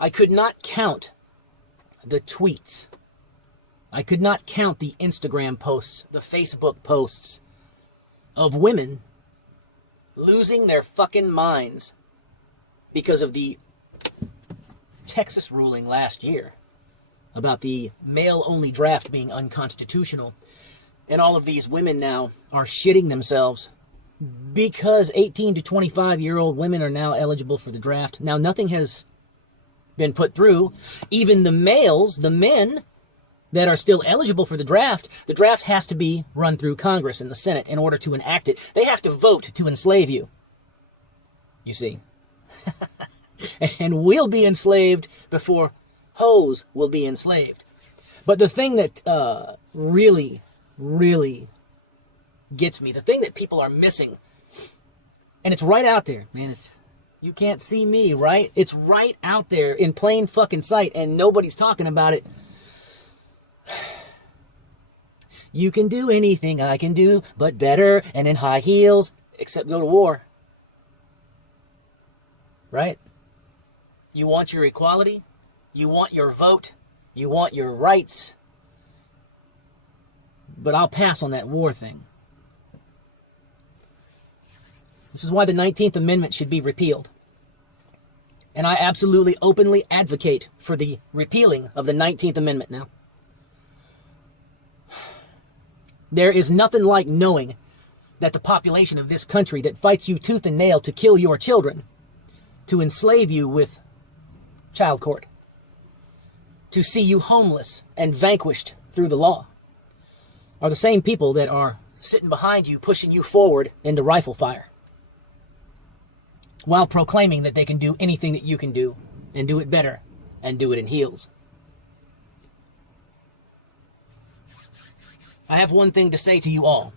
I could not count the tweets. I could not count the Instagram posts, the Facebook posts of women losing their fucking minds because of the Texas ruling last year about the male-only draft being unconstitutional. And all of these women now are shitting themselves because 18 to 25-year-old women are now eligible for the draft. Now, nothing has been put through. Even the males, the men that are still eligible for the draft has to be run through Congress and the Senate in order to enact it. They have to vote to enslave you, you see. And we'll be enslaved before hoes will be enslaved. But the thing that really gets me, the thing that people are missing, and it's right out there, man, you can't see me, right? It's right out there in plain fucking sight, and nobody's talking about it. You can do anything I can do, but better, and in high heels, except go to war. Right? You want your equality? You want your vote? You want your rights? But I'll pass on that war thing. This is why the 19th Amendment should be repealed. And I absolutely openly advocate for the repealing of the 19th Amendment now. There is nothing like knowing that the population of this country that fights you tooth and nail to kill your children, to enslave you with child court, to see you homeless and vanquished through the law, are the same people that are sitting behind you, pushing you forward into rifle fire, while proclaiming that they can do anything that you can do, and do it better, and do it in heels. I have one thing to say to you all.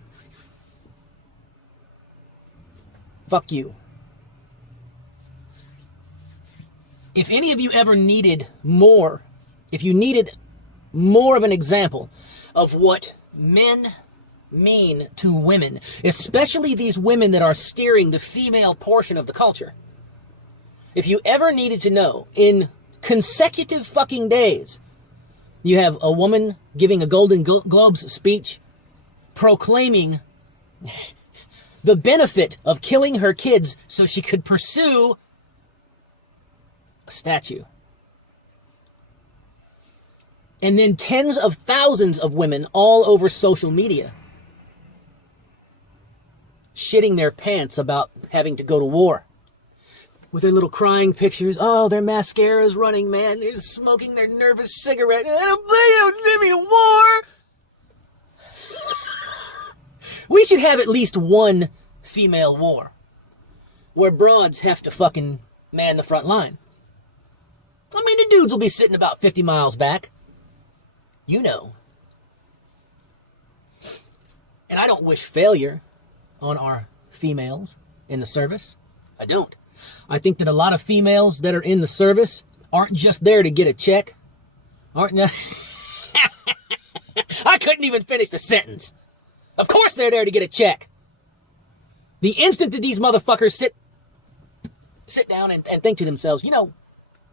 Fuck you. If any of you ever needed more, if you needed more of an example of what men mean to women, especially these women that are steering the female portion of the culture, if you ever needed to know, in consecutive fucking days, you have a woman giving a Golden Globes speech proclaiming the benefit of killing her kids so she could pursue a statue. And then tens of thousands of women all over social media shitting their pants about having to go to war. With their little crying pictures. Oh, their mascara's running, man. They're smoking their nervous cigarette. I don't believe I'm living a war. We should have at least one female war where broads have to fucking man the front line. I mean, the dudes will be sitting about 50 miles back. You know. And I don't wish failure on our females in the service. I don't. I think that a lot of females that are in the service aren't just there to get a check. I couldn't even finish the sentence. Of course they're there to get a check. The instant that these motherfuckers sit down and think to themselves, you know,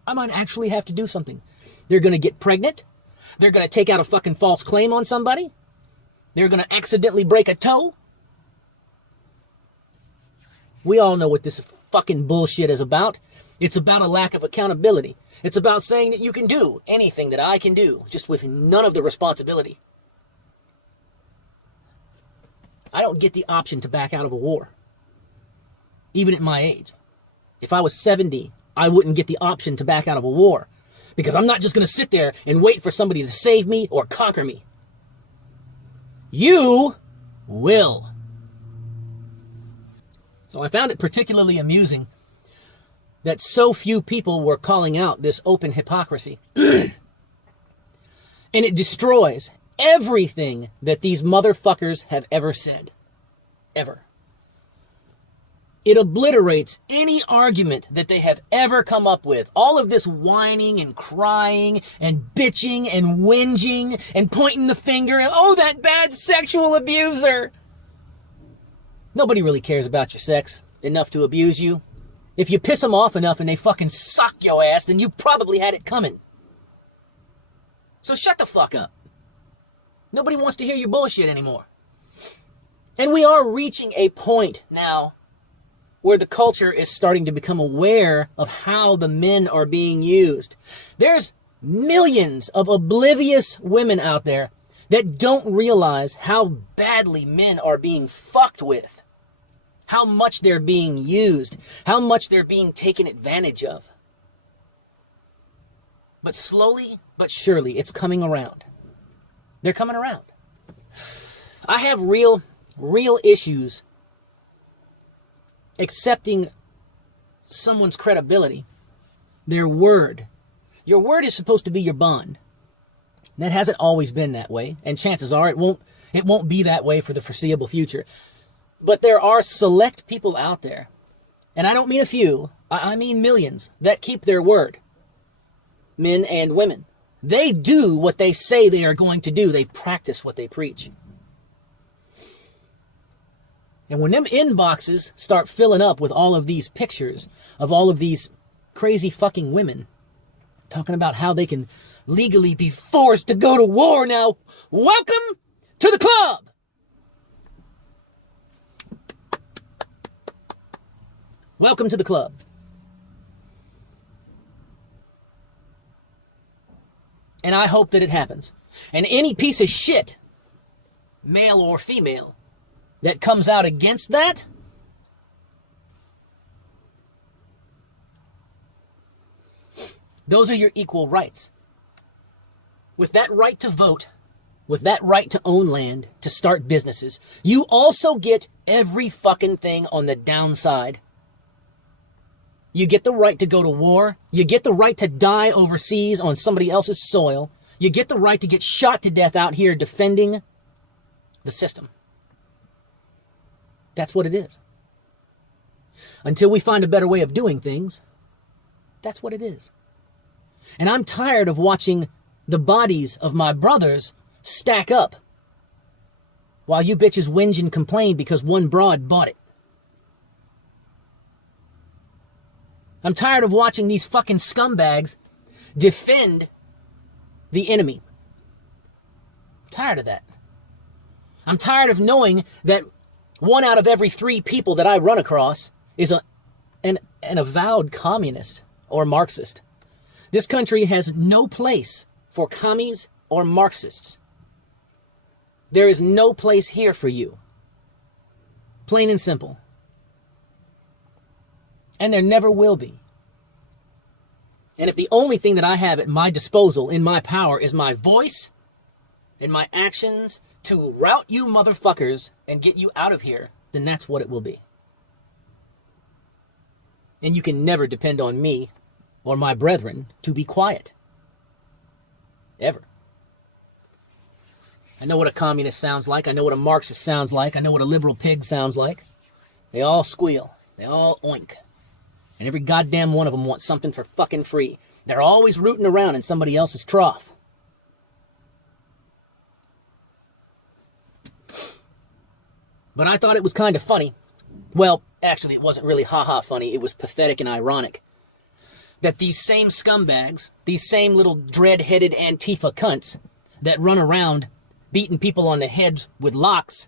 I might actually have to do something. They're going to get pregnant. They're going to take out a fucking false claim on somebody. They're going to accidentally break a toe. We all know what this fucking bullshit is about. It's about a lack of accountability. It's about saying that you can do anything that I can do, just with none of the responsibility. I don't get the option to back out of a war. Even at my age. If I was 70, I wouldn't get the option to back out of a war. Because I'm not just going to sit there and wait for somebody to save me or conquer me. You will. So I found it particularly amusing that so few people were calling out this open hypocrisy. And it destroys everything that these motherfuckers have ever said. Ever. It obliterates any argument that they have ever come up with. All of this whining and crying and bitching and whinging and pointing the finger and, oh, that bad sexual abuser. Nobody really cares about your sex enough to abuse you. If you piss them off enough and they fucking sock your ass, then you probably had it coming. So shut the fuck up. Nobody wants to hear your bullshit anymore. And we are reaching a point now where the culture is starting to become aware of how the men are being used. There's millions of oblivious women out there that don't realize how badly men are being fucked with, how much they're being used, how much they're being taken advantage of. But slowly but surely, it's coming around. They're coming around. I have real issues accepting someone's credibility, their word. Your word is supposed to be your bond. That hasn't always been that way, and chances are it won't be that way for the foreseeable future. But there are select people out there, and I don't mean a few, I mean millions, that keep their word. Men and women. They do what they say they are going to do. They practice what they preach. And when them inboxes start filling up with all of these pictures of all of these crazy fucking women talking about how they can legally be forced to go to war now, welcome to the club. Welcome to the club. And I hope that it happens. And any piece of shit, male or female, that comes out against that, those are your equal rights. With that right to vote, with that right to own land, to start businesses, you also get every fucking thing on the downside. You get the right to go to war. You get the right to die overseas on somebody else's soil. You get the right to get shot to death out here defending the system. That's what it is. Until we find a better way of doing things, that's what it is. And I'm tired of watching the bodies of my brothers stack up while you bitches whinge and complain because one broad bought it. I'm tired of watching these fucking scumbags defend the enemy. I'm tired of that. I'm tired of knowing that 1 out of every 3 people that I run across is an avowed communist or Marxist. This country has no place for commies or Marxists. There is no place here for you. Plain and simple. And there never will be. And if the only thing that I have at my disposal, in my power, is my voice and my actions to rout you motherfuckers and get you out of here, then that's what it will be. And you can never depend on me or my brethren to be quiet. Ever. I know what a communist sounds like. I know what a Marxist sounds like. I know what a liberal pig sounds like. They all squeal. They all oink. And every goddamn one of them wants something for fucking free. They're always rooting around in somebody else's trough. But I thought it was kind of funny. Well, actually, it wasn't really ha-ha funny. It was pathetic and ironic. That these same scumbags, these same little dread-headed Antifa cunts that run around beating people on the heads with locks,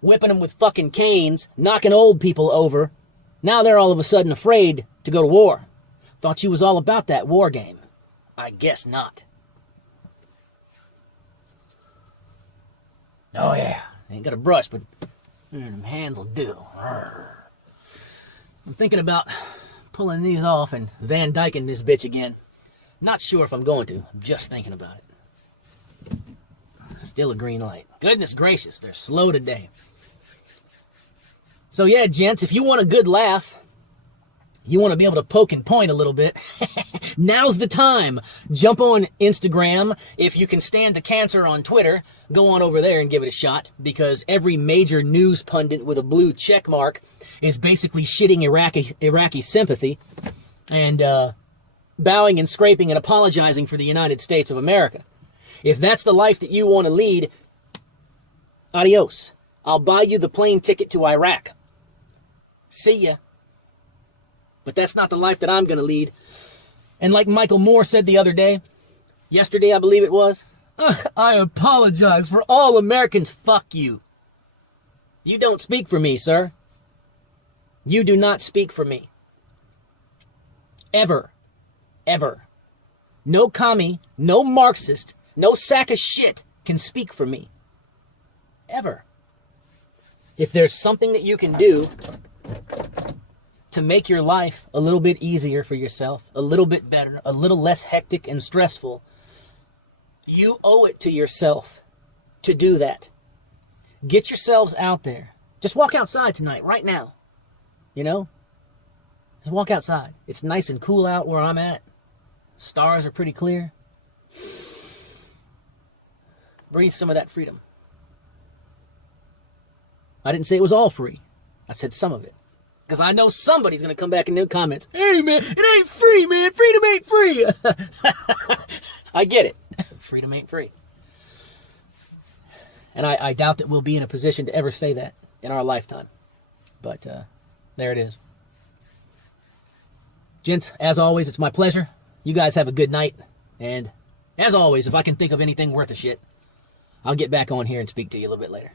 whipping them with fucking canes, knocking old people over, now they're all of a sudden afraid to go to war. Thought you was all about that war game. I guess not. Oh yeah, ain't got a brush, but them hands will do. I'm thinking about pulling these off and Van Dyking this bitch again. Not sure if I'm going to. I'm just thinking about it. Still a green light. Goodness gracious, they're slow today. So yeah, gents, if you want a good laugh, you want to be able to poke and point a little bit, now's the time. Jump on Instagram. If you can stand the cancer on Twitter, go on over there and give it a shot, because every major news pundit with a blue check mark is basically shitting Iraqi sympathy and bowing and scraping and apologizing for the United States of America. If that's the life that you want to lead, adios. I'll buy you the plane ticket to Iraq. See ya. But that's not the life that I'm going to lead. And like Michael Moore said the other day, yesterday I believe it was, I apologize for all Americans. Fuck you. You don't speak for me, sir. You do not speak for me. Ever. Ever. No commie, no Marxist, no sack of shit can speak for me. Ever. If there's something that you can do to make your life a little bit easier for yourself, a little bit better, a little less hectic and stressful, you owe it to yourself to do that. Get yourselves out there. Just walk outside tonight, right now. You know? Just walk outside. It's nice and cool out where I'm at. Stars are pretty clear. Breathe some of that freedom. I didn't say it was all free. I said some of it. Because I know somebody's going to come back in their comments. Hey, man, it ain't free, man. Freedom ain't free. I get it. Freedom ain't free. And I doubt that we'll be in a position to ever say that in our lifetime. But there it is. Gents, as always, it's my pleasure. You guys have a good night. And as always, if I can think of anything worth a shit, I'll get back on here and speak to you a little bit later.